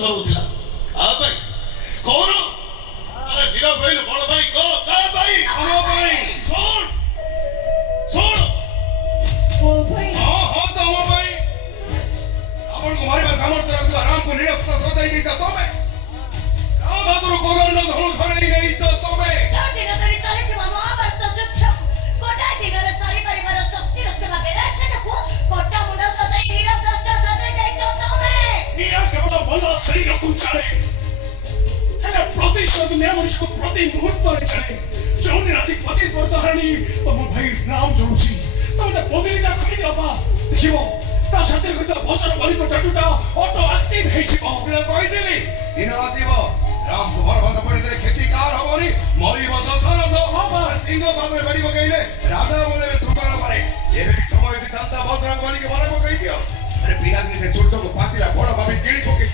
ସରୁଥିଲା କା ପାଇଁ କହୁନ ଆରେ ନିରବ ରହିଲୁ ବଡ଼ ଭାଇ କହ କା ପାଇଁ ଆମ ପାଇଁ ଶୁଣ ଶୁଣ ओ भाई ହଁ ତମ ପାଇଁ ଆପଣଙ୍କୁ ମାରିବା ସାମର୍ଥ୍ୟ ରଖିଥିବା ରାମକୁ ନିରସ୍ତ୍ର ସଜାଇ ଦେଇଛ ତମେ ରାମ ହାତରୁ ଗୋଗର୍ଣ୍ଣ ଧନୁ ଛଡ଼େଇ ନେଇଛ ତମେ चार दिन धरी चलिथिबा महाभारत युद्ध गोटाए दिनरे सरी परिवार शक्ति रखिबा बेराशनକୁ कोटा मुंड सदाई नीरव दस्त सदाई ଯାଇଛ ତମେ ନିଆ କେବଳ ଭଲ ଶରୀରକୁ ଚାଳେ ହେଲେ ପ୍ରତିଶୋଧ ନିଆ ମଣିଷକୁ ପ୍ରତି ମୁହୂର୍ତ୍ତରେ ଚାଳେ ଯେଉଁଦିନ ଆଜି 25 ବର୍ଷ ହେଲାଣି ତମ ଭାଇ ରାମ ଜଳୁଛି ତମେ ବଦଳିଟା ଖୋଲିଦେବା ଦେଖିବ ତା ସାଥିରେ କହିଥିବା ବସର ବାଲିକ ଟାଟୁଟା ଅଟୋ ଆକ୍ଟିଭ ହେଇଯିବ ମୁଁ କହିଥିଲି ଦିନ ଆସିବ ରାମକୁ ବରଫସ ପଡ଼ିଦେଲେ କ୍ଷତି କାହାର ହବନି ମରିବ ଦଶରଥ ସିଂହ ଭାବରେ ବାଡ଼ି ପକେଇଲେ ରାଜା ବୋଲେ ଶୃଙ୍ଖଳ ପରେ ଏବେ ବି ସମୟ ଅଛି ଶାନ୍ତା ଭଦ୍ରଙ୍କ ବାଲିକି ମନେ ପକେଇ ଦିଅ ଆରେ ପିଲାଦିନେ ସେ ଛୋଟ ଛୋଟ ପାଚିଲା ବଡ଼ ଭାବି ଗିଳି ପକେଇ